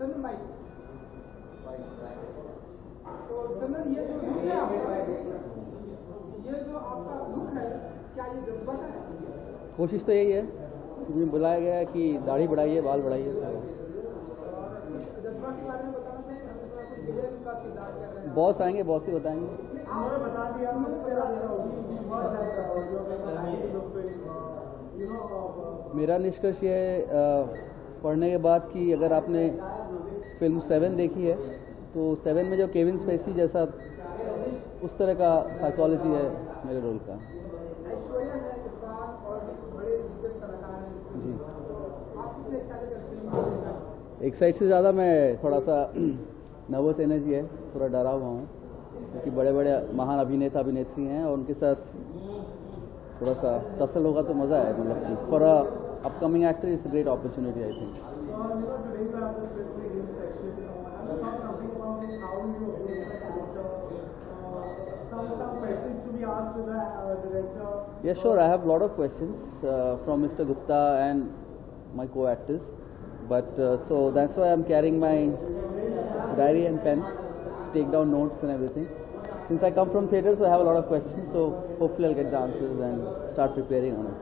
चंदन भाई, तो चंदन ये जो लुक है आपका, ये जो आपका लुक है, क्या ये जज्बा है? कोशिश तो यही है, मुझे बुलाया गया है कि दाढ़ी बढ़ाइए, बाल बढ़ाइए। जज्बा के बारे में बताना चाहिए, हम इसमें कुछ विलेन का किरदार कर रहे हैं। बॉस आएंगे, बॉस ही बताएंगे। आपने बता दिया, मेरा निष्कर्ष ये है पढ़ने के बाद कि अगर आपने फिल्म 7 देखी है तो 7 में जो केविन स्पेसी जैसा उस तरह का साइकोलॉजी है मेरे रोल का। जी, एक साइड से ज़्यादा मैं थोड़ा सा नर्वस एनर्जी है, थोड़ा डरा हुआ हूँ क्योंकि बड़े बड़े महान अभिनेता अभिनेत्री हैं और उनके साथ थोड़ा सा टसल होगा तो मज़ा है। मतलब कि for a upcoming actor it's great opportunity I think. Yes, sure. I have a lot of questions from Mr. Gupta and my co-actors, but so that's why I'm carrying my diary and pen to take down notes and everything. Since I come from theatre, so I have a lot of questions. So hopefully I'll get the answers and start preparing on it.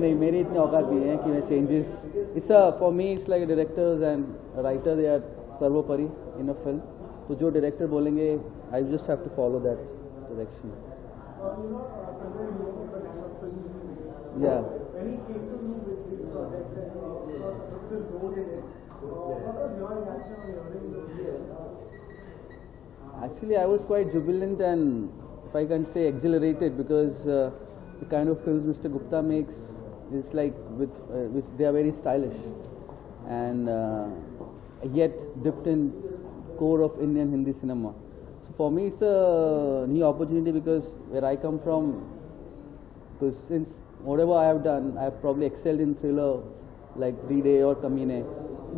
नहीं, मेरी इतनी औकात नहीं है कि मैं changes, it's for me it's like directors and writer, they are सर्वोपरि in a film. तो जो डायरेक्टर बोलेंगे I just have to follow that direction. या actually I was quite jubilant and, if I can say, exhilarated because the kind of films Mr. Gupta makes is like with they are very stylish and yet dipped in core of Indian Hindi cinema. So for me it's a new opportunity because where I come from, because since whatever I have done, I have probably excelled in thrillers like 3 Day or Kamine.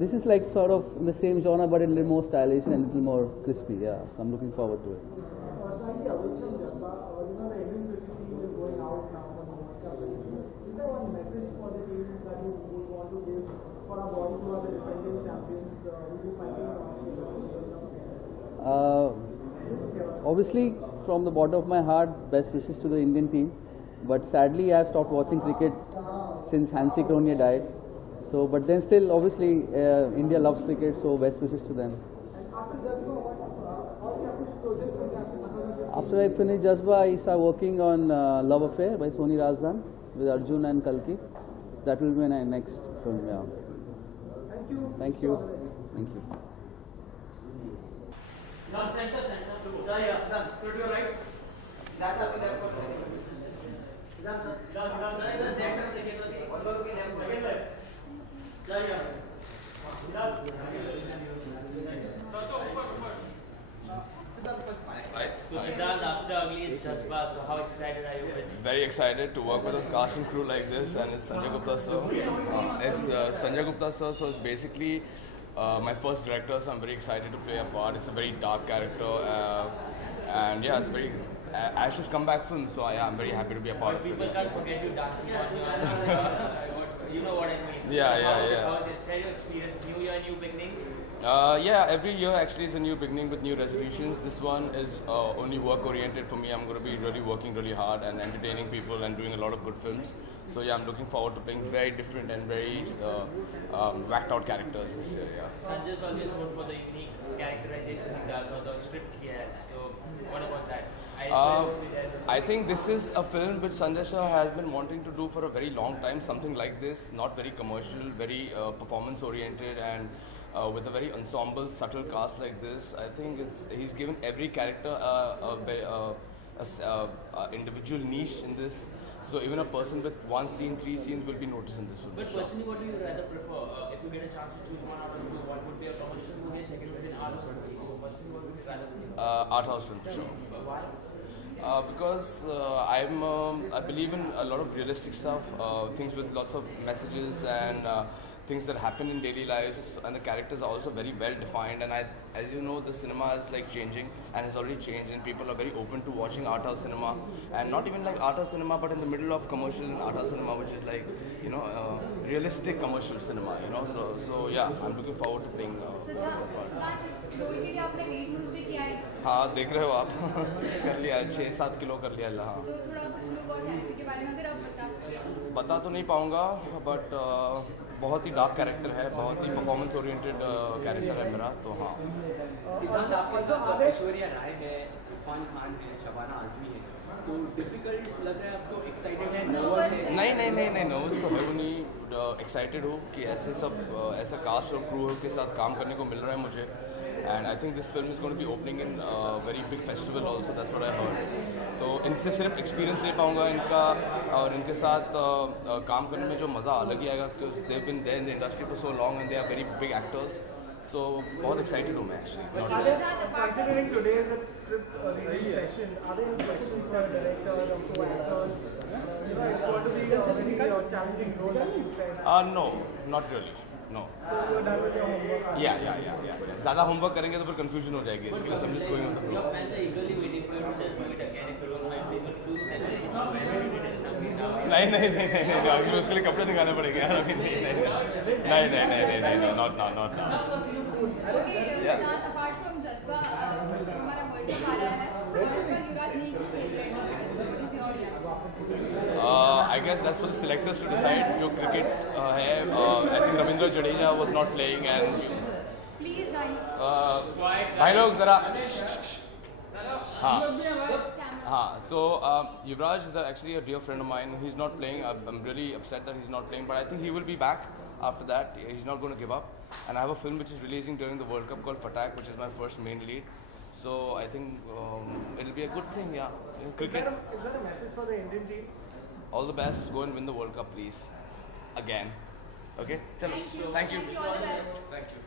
This is like sort of in the same genre but a little more stylish and a little more crispy. Yeah, so I'm looking forward to it. Obviously, from the bottom of my heart, best wishes to the Indian team. But sadly, I have stopped watching cricket since Hansi Cronje died. So, but then still, obviously, India loves cricket, so best wishes to them. After I finish Jazba, I start working on Love Affair by Soni Razdan with Arjun and Kalki. That will be my next film. Yeah. Thank you. Thank you. Now center. Sir, yeah. Done. To your right. That's up there. Done, sir. Done. Sir, in the center. One more looking left. Second left. Sir, yeah. Done. So Siddharth, after Ugly Jazba, so how excited are you? Very excited to work with a cast and crew like this, and it's Sanjay Gupta sir. It's Sanjay Gupta sir, so it's basically my first director, so I'm very excited to play a part. It's a very dark character, and yeah, it's very Ash's comeback film, so yeah, I'm very happy to be a part of it. People can't forget you dancing on your, you know what I mean. Yeah. How is your experience? New year, new beginning? Yeah, every year actually is a new beginning with new resolutions. This one is only work oriented for me. I'm going to be really working really hard and entertaining people and doing a lot of good films. So yeah, I'm looking forward to playing very different and very whacked out characters this year. Yeah. Sanjay is always known for the unique characterization he does or the script he has. So what about that? I think this is a film which Sanjay Shah has been wanting to do for a very long time. Something like this, not very commercial, very performance oriented, and with a very ensemble, subtle cast like this. I think he's given every character a individual niche in this. So even a person with one scene, 3 scenes will be noticed in this film. But personally, what do you rather prefer? If you get a chance to choose one out of two, what would be a commercial movie and second would be an art house movie? So personally, what would you rather prefer? Art house film for sure. Why? Because I believe in a lot of realistic stuff, things with lots of messages and things that happen in daily lives, and the characters are also very well defined. And as you know, the cinema is like changing and has already changed, and people are very open to watching art house cinema, and not even like art house cinema, but in the middle of commercial and art house cinema, which is like, you know, realistic commercial cinema, you know. So yeah, I'm looking forward to playing. हाँ देख रहे हो आप कर लिया 6-7 kilo कर लिया हाँ बता तो नहीं पाऊँगा बट बहुत ही डार्क कैरेक्टर है बहुत ही परफॉर्मेंस ओरिएंटेड कैरेक्टर है मेरा तो हाँ ऐश्वर्या राय है इरफान खान है शबाना आजमी है तो डिफिकल्ट लग रहा है आपको एक्साइटेड है नर्वस है नहीं नर्वस तो है वो नहीं एक्साइटेड हो कि ऐसा कास्ट और क्रू के साथ काम करने को मिल रहा है मुझे and I think this film is going to be opening in a very big festival also, that's what I heard. तो इनसे सिर्फ एक्सपीरियंस ले पाऊँगा इनका और इनके साथ काम करने में जो मज़ा अलग ही आएगा because they've been there in the industry for so long and they are very big actors. So बहुत excited हूँ मैं actually. Considering today's script reading session, are there any questions for the director or co-actors? You know, it's going to be a very challenging role that you said. No, not really. No. So you're done with your homework? Yeah. ज़्यादा homework करेंगे तो फिर confusion हो जाएगी इसके लिए I'm just going with the flow. I'm eagerly waiting for you to just do it again if you're going to be too नहीं अभी उसके लिए कपड़े दिखाने पड़ेंगे यार अभी नहीं not now. Okay, apart from Jazba, हमारा World Cup आ रहा है, युवराज नहीं खेल रहे हैं, what is your reaction? I guess that's for the selectors to decide. जो cricket है, I think Ravindra Jadeja was not playing and. Please guys. भाई लोग जरा. हाँ. So Yuvraj is actually a dear friend of mine. He's not playing. I'm really upset that he's not playing, but I think he will be back after that. He's not going to give up. And I have a film which is releasing during the World Cup called Fatak, which is my first main lead. So I think it'll be a good thing, yeah. Cricket. Is that a message for the Indian team? All the best. Go and win the World Cup, please. Again. Okay? Chalo. Thank you. Thank you, all the best. Thank you.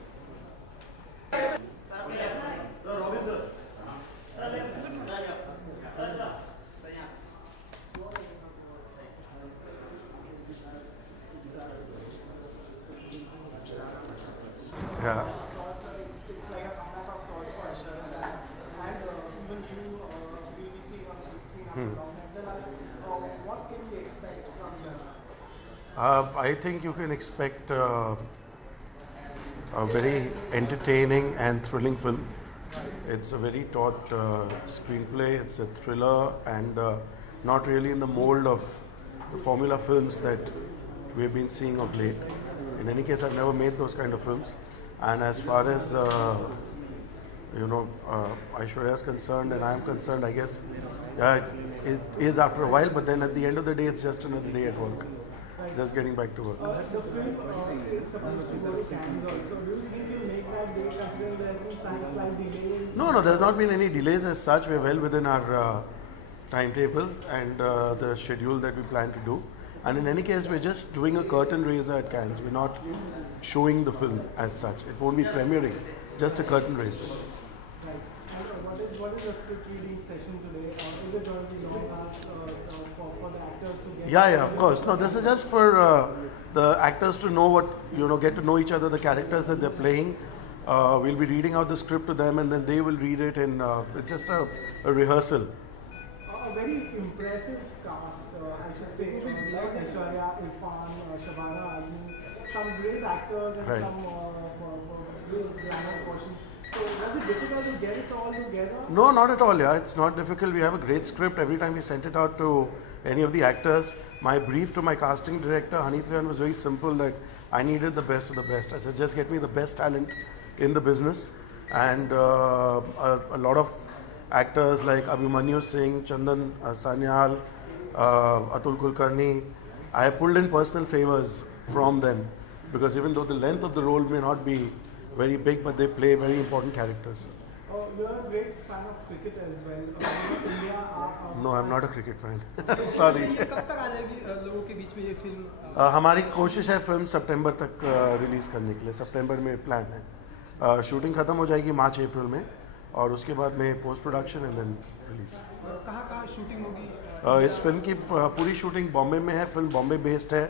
Yeah. It's like a comeback of sorts for Aishwarya and even you will be seeing on the big screen after a long time. What can we expect from Jazba? I think you can expect a very entertaining and thrilling film. It's a very taut screenplay. It's a thriller and not really in the mold of the formula films that we've been seeing of late. In any case, I've never made those kind of films. And as far as Aishwarya is concerned and I am concerned, I guess it is after a while. But then at the end of the day, it's just another day at work. Just getting back to work. The film is supposed to go to Cannes also. Do you think you'll make that day considering there's been slight delay? No, there's not been any delays as such. We're well within our timetable and the schedule that we plan to do. And in any case, we're just doing a curtain raiser at Cannes. We're not showing the film as such. It won't be premiering, just a curtain raiser. Right. And what is the script reading session today? Is it going to be long hours for the actors to get? Yeah, of course. No, this is just for the actors to know get to know each other, the characters that they're playing. We'll be reading out the script to them and then they will read it in it's just a rehearsal. A very impressive cast, I should say, like Aishwarya, Irfan, Shabana Azmi, some great actors and Right. some great glamour portions. So was it difficult to get it all together? No, not at all. Yeah, it's not difficult. We have a great script. Every time we sent it out to any of the actors, my brief to my casting director, Hanithrian, was very simple that I needed the best of the best. I said, just get me the best talent in the business. And a lot of actors like Abhimanyu Singh, Chandan Sanyal, Atul Kulkarni, I have pulled in personal favors from them because even though the length of the role may not be very big, but they play very important characters. You're a great fan of cricket as well. India No, I'm not a cricket fan. Sorry. कब तक आ जाएगी लोगों के बीच में ये film? हमारी कोशिश है फिल्म सितंबर तक रिलीज करने के लिए. सितंबर में प्लान है. शूटिंग खत्म हो जाएगी मार्च अप्रैल में और उसके बाद में post production and then release. कहाँ शूटिंग होगी? इस फिल्म की पूरी शूटिंग बॉम्बे में है। फिल्म बॉम्बे बेस्ड है